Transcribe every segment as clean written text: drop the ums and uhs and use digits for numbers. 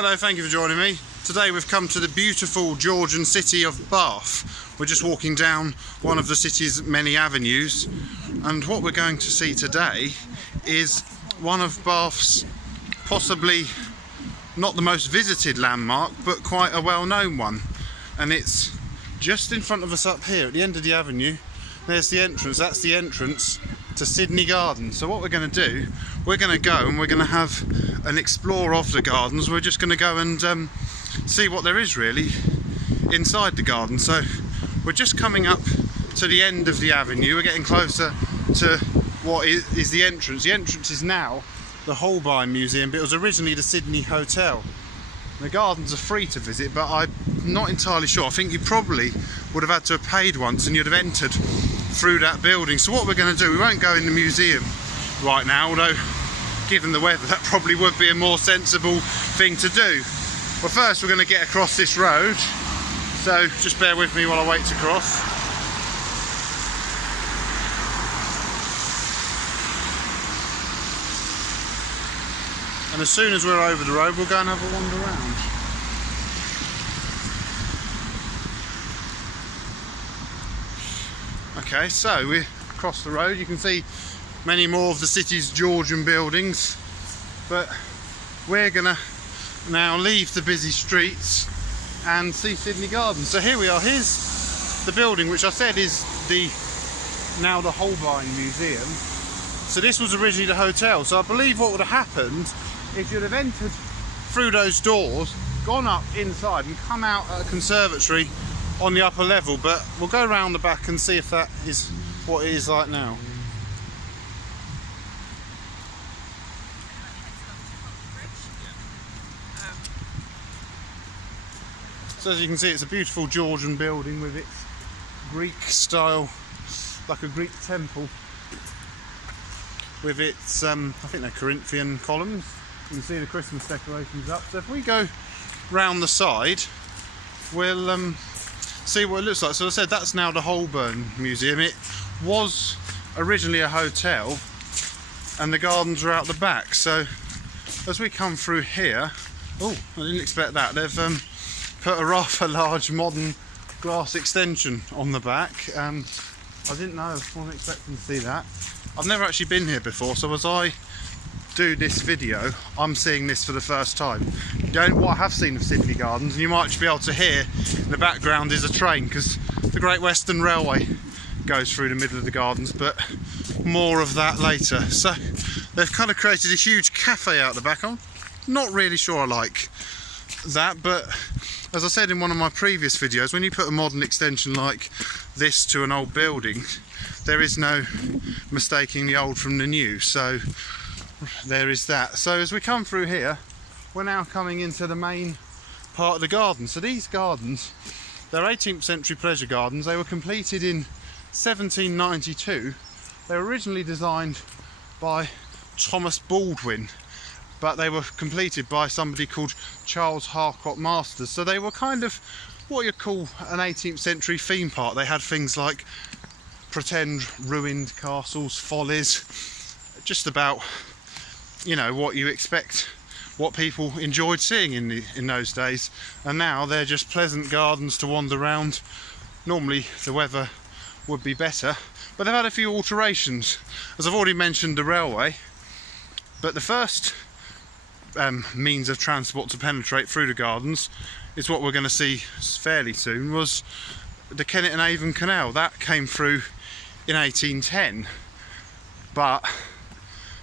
Hello, thank you for joining me. Today we've come to the beautiful Georgian city of Bath. We're just walking down one of the city's many avenues, and what we're going to see today is one of Bath's possibly not the most visited landmark, but quite a well-known one. And it's just in front of us up here at the end of the avenue. There's the entrance. That's the entrance to Sydney Gardens. So what we're going to do, we're going to go and we're going to have an explore of the gardens. We're just going to go and see what there is really inside the garden. So we're just coming up to the end of the avenue. We're getting closer to what is the entrance. The entrance is now the Holborn Museum, but it was originally the Sydney Hotel. The gardens are free to visit, but I'm not entirely sure. I think you probably would have had to have paid once and you'd have entered through that building. So what we're going to do, we won't go in the museum right now, although given the weather that probably would be a more sensible thing to do. But first we're going to get across this road, so just bear with me while I wait to cross. And as soon as we're over the road, we'll go and have a wander around. Okay, so we're across the road. You can see many more of the city's Georgian buildings, but we're gonna now leave the busy streets and see Sydney Gardens. So here we are. Here's the building which I said is now the Holborn Museum. So this was originally the hotel. So I believe what would have happened is you'd have entered through those doors, gone up inside and come out at a conservatory on the upper level, but we'll go around the back and see if that is what it is like now. So as you can see, it's a beautiful Georgian building with its Greek style, like a Greek temple, with its I think they're Corinthian columns. You can see the Christmas decorations up. So if we go round the side, we'll see what it looks like. So as I said, that's now the Holborn Museum. It was originally a hotel and the gardens are out the back. So as we come through here, oh, I didn't expect that. They've put a rather large modern glass extension on the back. I didn't know, I wasn't expecting to see that. I've never actually been here before, so as I do this video, I'm seeing this for the first time. What I have seen of Sydney Gardens, and you might just be able to hear in the background is a train, because the Great Western Railway goes through the middle of the gardens, but more of that later. So they've kind of created a huge cafe out the back. I'm not really sure I like that, but as I said in one of my previous videos, when you put a modern extension like this to an old building, there is no mistaking the old from the new. So there is that. So as we come through here, we're now coming into the main part of the garden. So these gardens, they're 18th century pleasure gardens. They were completed in 1792. They were originally designed by Thomas Baldwin, but they were completed by somebody called Charles Harcourt Masters. So they were kind of what you call an 18th century theme park. They had things like pretend ruined castles, follies, just about, you know, what you expect, what people enjoyed seeing in those days. And now they're just pleasant gardens to wander around. Normally the weather would be better, but they've had a few alterations. As I've already mentioned, the railway, but the first means of transport to penetrate through the gardens is what we're going to see fairly soon, was the Kennet and Avon Canal. That came through in 1810, but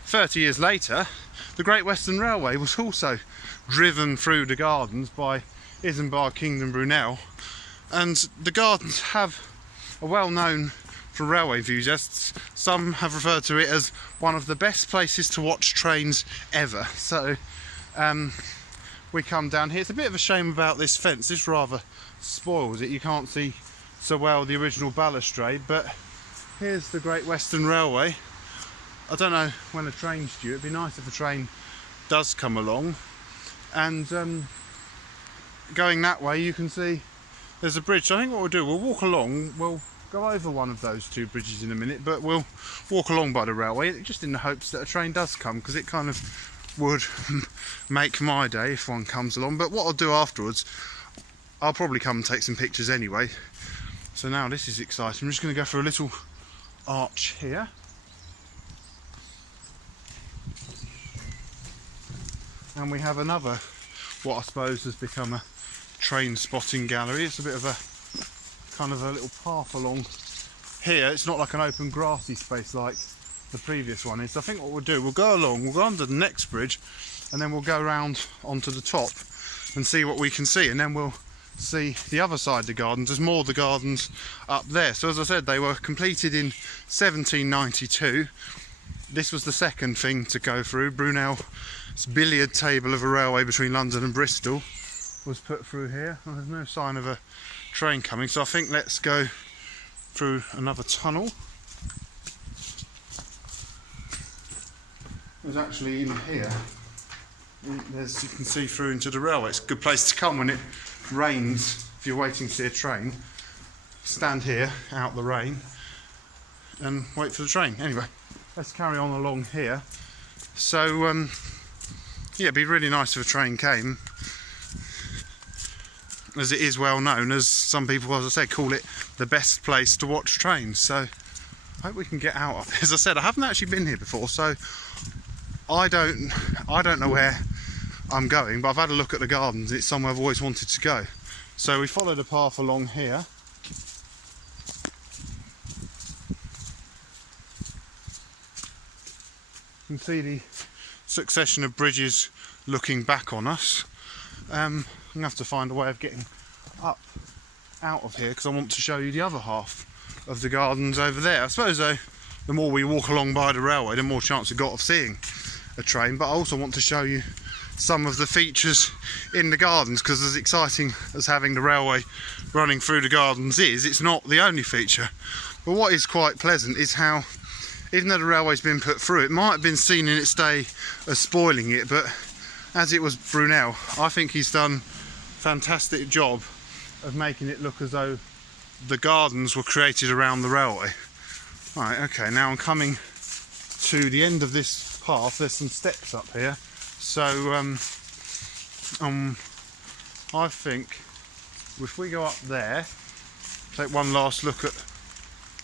30 years later the Great Western Railway was also driven through the gardens by Isambard Kingdom Brunel, and the gardens are well known for railway enthusiasts. Some have referred to it as one of the best places to watch trains ever. So we come down here. It's a bit of a shame about this fence. This rather spoils it. You can't see so well the original balustrade, but here's the Great Western Railway. I don't know when a train's due. It'd be nice if a train does come along. And going that way, you can see there's a bridge. So I think what we'll do, we'll walk along. We'll go over one of those two bridges in a minute, but we'll walk along by the railway just in the hopes that a train does come, because it kind of would make my day if one comes along. But what I'll do afterwards, I'll probably come and take some pictures anyway. So now this is exciting. I'm just going to go for a little arch here. And we have another, what I suppose has become a train spotting gallery. It's a bit of a kind of a little path along here. It's not like an open grassy space like the previous one is. So I think what we'll do, we'll go along, we'll go under the next bridge, and then we'll go around onto the top and see what we can see, and then we'll see the other side of the gardens. There's more of the gardens up there. So as I said, they were completed in 1792. This was the second thing to go through. Brunel's billiard table of a railway between London and Bristol was put through here. Well, there's no sign of a train coming, so I think let's go through another tunnel. There's actually in here, as you can see through into the railway. It's a good place to come when it rains. If you're waiting to see a train, stand here out the rain and wait for the train. Anyway, let's carry on along here. So yeah, it'd be really nice if a train came, as it is well known, as some people, as I said, call it the best place to watch trains. So I hope we can get out of it. As I said, I haven't actually been here before, so I don't know where I'm going, but I've had a look at the gardens. It's somewhere I've always wanted to go. So we followed a path along here. You can see the succession of bridges looking back on us. I'm going to have to find a way of getting up out of here, because I want to show you the other half of the gardens over there. I suppose though, the more we walk along by the railway, the more chance we've got of seeing a train. But I also want to show you some of the features in the gardens, because as exciting as having the railway running through the gardens is, it's not the only feature. But what is quite pleasant is how, even though the railway's been put through, it might have been seen in its day as spoiling it, but as it was Brunel, I think he's done a fantastic job of making it look as though the gardens were created around the railway. Right, okay, now I'm coming to the end of this path. There's some steps up here, so I think if we go up there, take one last look at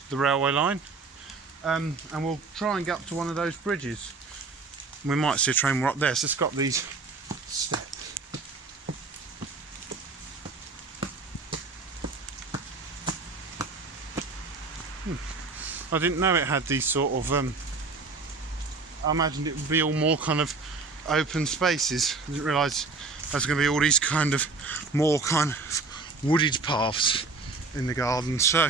the railway line, and we'll try and get up to one of those bridges. We might see a train. We're up there, so it's got these steps. I didn't know it had these sort of I imagined it would be all more kind of open spaces. I didn't realise there's going to be all these kind of more kind of wooded paths in the garden. So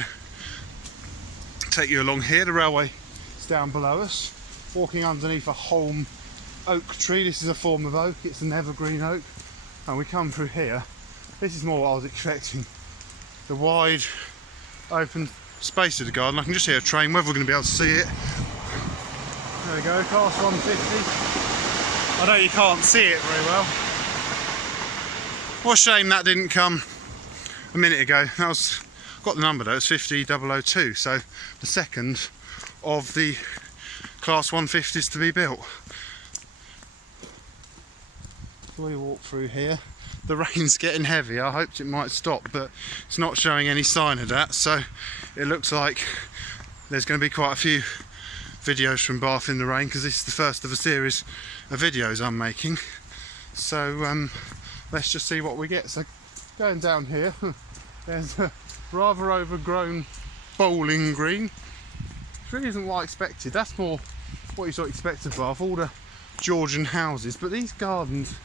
take you along here. The railway is down below us, walking underneath a Holborn oak tree. This is a form of oak, it's an evergreen oak, and we come through here. This is more what I was expecting, the wide open space of the garden. I can just hear a train. Whether we're going to be able to see it, there we go, class 150. I know you can't see it very well. What a shame that didn't come a minute ago. That was, got the number though, it's 50002, so the second of the class 150s to be built. So we walk through here. The rain's getting heavy. I hoped it might stop, but it's not showing any sign of that, so it looks like there's going to be quite a few videos from Bath in the rain, because this is the first of a series of videos I'm making. So let's just see what we get. So going down here, there's a rather overgrown bowling green. It really isn't what I expected. That's more what you sort of expect of Bath, all the Georgian houses. But these gardens,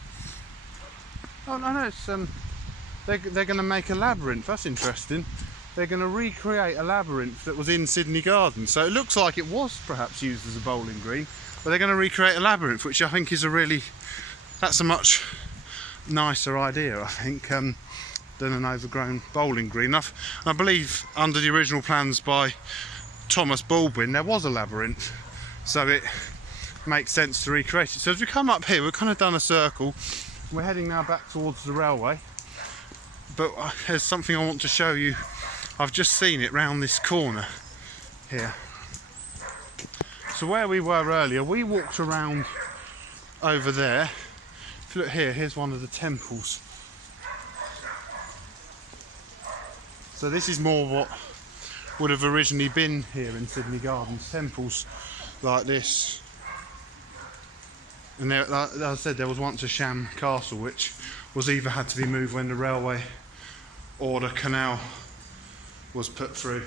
oh no, it's they're going to make a labyrinth. That's interesting. They're going to recreate a labyrinth that was in Sydney Gardens. So it looks like it was perhaps used as a bowling green, but they're going to recreate a labyrinth, which I think is that's a much nicer idea, I think, than an overgrown bowling green. I believe under the original plans by Thomas Baldwin there was a labyrinth, so it makes sense to recreate it. So as we come up here, we've kind of done a circle. We're heading now back towards the railway, but there's something I want to show you. I've just seen it round this corner here. So where we were earlier, we walked around over there. If you look here, here's one of the temples. So this is more what would have originally been here in Sydney Gardens, temples like this. And there, like I said, there was once a sham castle which was either had to be moved when the railway or the canal was put through.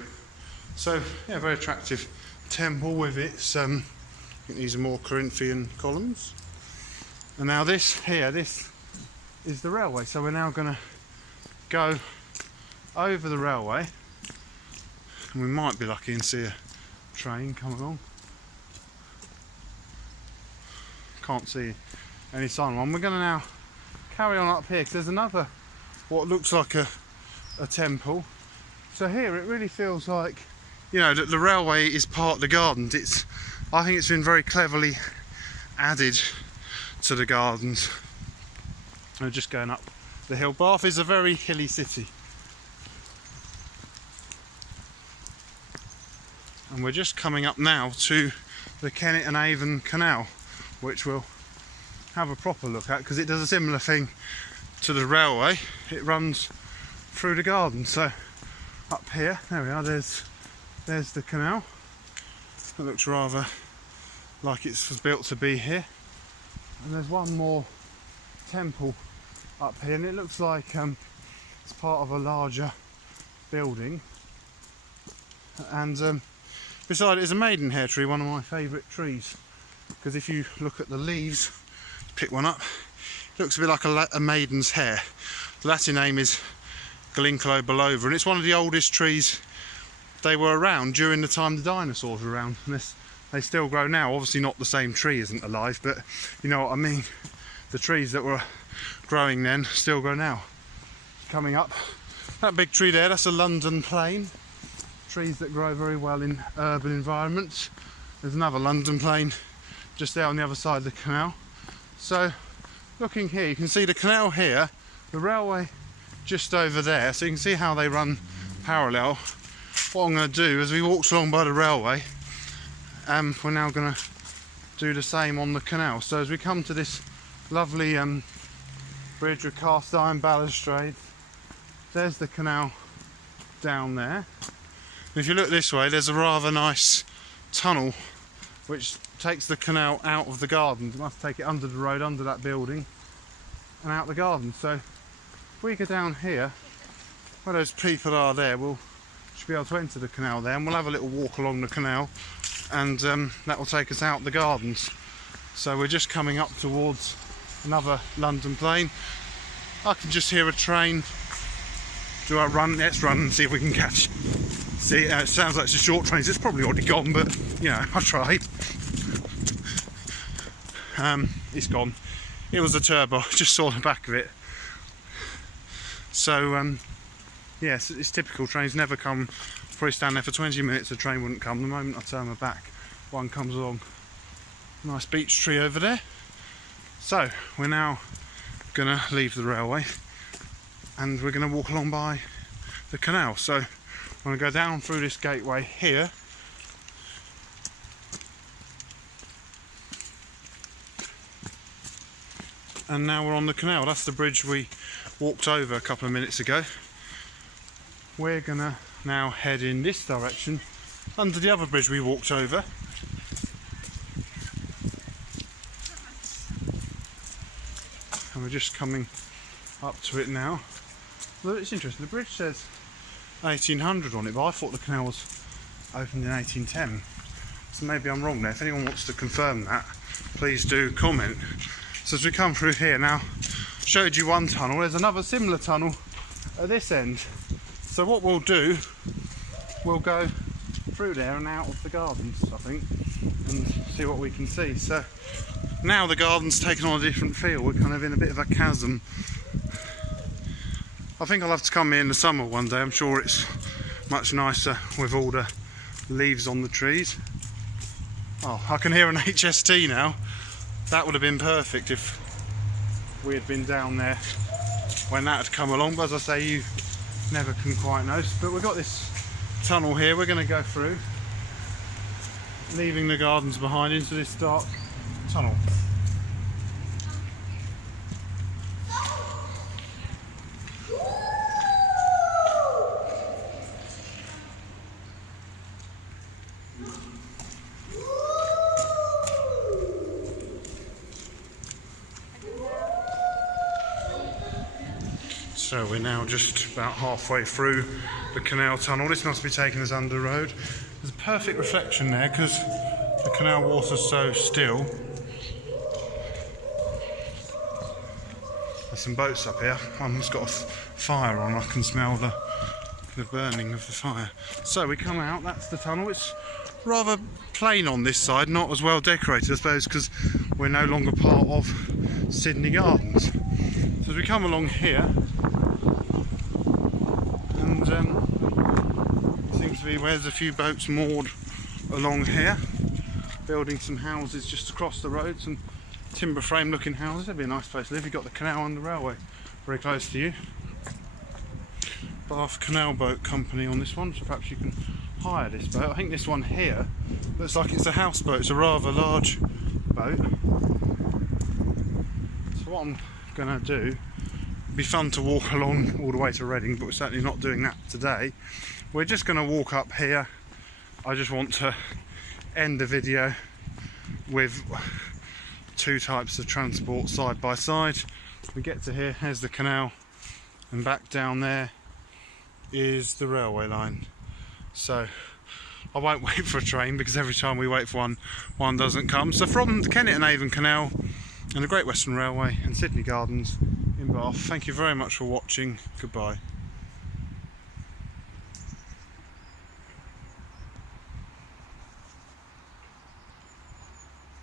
So yeah, very attractive temple with its, I think these are more Corinthian columns. And now this here, this is the railway. So we're now going to go over the railway, and we might be lucky and see a train come along. Can't see any sign one. We're going to now carry on up here because there's another what looks like a temple. So here it really feels like, you know, that the railway is part of the gardens. I think it's been very cleverly added to the gardens. We're just going up the hill. Bath is a very hilly city, and we're just coming up now to the Kennet and Avon Canal, which we'll have a proper look at because it does a similar thing to the railway. It runs through the garden. So up here, there we are, there's the canal. It looks rather like it was built to be here. And there's one more temple up here, and it looks like it's part of a larger building. And beside it is a maidenhair tree, one of my favourite trees, because if you look at the leaves, pick one up, it looks a bit like a maiden's hair. The Latin name is Galinclo belova, and it's one of the oldest trees. They were around during the time the dinosaurs were around, and they still grow now. Obviously not the same tree isn't alive, but you know what I mean. The trees that were growing then still grow now. Coming up, that big tree there, that's a London plane. Trees that grow very well in urban environments. There's another London plane just there on the other side of the canal. So looking here, you can see the canal here, the railway just over there, so you can see how they run parallel. What I'm going to do as we walk along by the railway, we're now going to do the same on the canal. So as we come to this lovely bridge with cast iron balustrade, there's the canal down there. And if you look this way, there's a rather nice tunnel which takes the canal out of the garden. You must take it under the road, under that building, and out the garden. So if we go down here, where those people are there, we'll should be able to enter the canal there, and we'll have a little walk along the canal, and that will take us out the gardens. So we're just coming up towards another London plane. I can just hear a train. Do I run? Let's run and see if we can catch. See, it sounds like it's a short train, so it's probably already gone, but you know, I tried. It's gone. It was a turbo, I just saw the back of it. So yes, it's typical. Trains never come. Probably stand there for 20 minutes, the train wouldn't come. The moment I turn my back, one comes along. Nice beech tree over there. So we're now gonna leave the railway and we're gonna walk along by the canal. So I'm gonna go down through this gateway here, and now we're on the canal. That's the bridge we walked over a couple of minutes ago. We're gonna now head in this direction under the other bridge we walked over. And we're just coming up to it now. Well, it's interesting, the bridge says 1800 on it, but I thought the canal was opened in 1810. So maybe I'm wrong there. If anyone wants to confirm that, please do comment. So as we come through here now, showed you one tunnel, there's another similar tunnel at this end. So what we'll do, we'll go through there and out of the gardens, I think, and see what we can see. So now the garden's taken on a different feel. We're kind of in a bit of a chasm. I think I'll have to come here in the summer one day. I'm sure it's much nicer with all the leaves on the trees. Oh, I can hear an HST now. That would have been perfect if we had been down there when that had come along, but as I say, you never can quite notice. But we've got this tunnel here we're going to go through, leaving the gardens behind into this dark tunnel. So we're now just about halfway through the Canal Tunnel. This must be taking us under road. There's a perfect reflection there because the canal water's so still. There's some boats up here. One's got a fire on. I can smell the burning of the fire. So we come out, that's the tunnel. It's rather plain on this side, not as well decorated I suppose because we're no longer part of Sydney Gardens. So as we come along here, and seems to be where there's a few boats moored along here, building some houses just across the road, some timber frame looking houses. That'd be a nice place to live. You've got the canal and the railway very close to you. Bath Canal Boat Company on this one, so perhaps you can hire this boat. I think this one here looks like it's a houseboat. It's a rather large boat. So what I'm going to do, it'd be fun to walk along all the way to Reading, but we're certainly not doing that today. We're just going to walk up here. I just want to end the video with two types of transport side by side. We get to here, here's the canal, and back down there is the railway line. So I won't wait for a train because every time we wait for one doesn't come. So from the Kennet and Avon Canal and the Great Western Railway and Sydney Gardens in Bath, thank you very much for watching. Goodbye.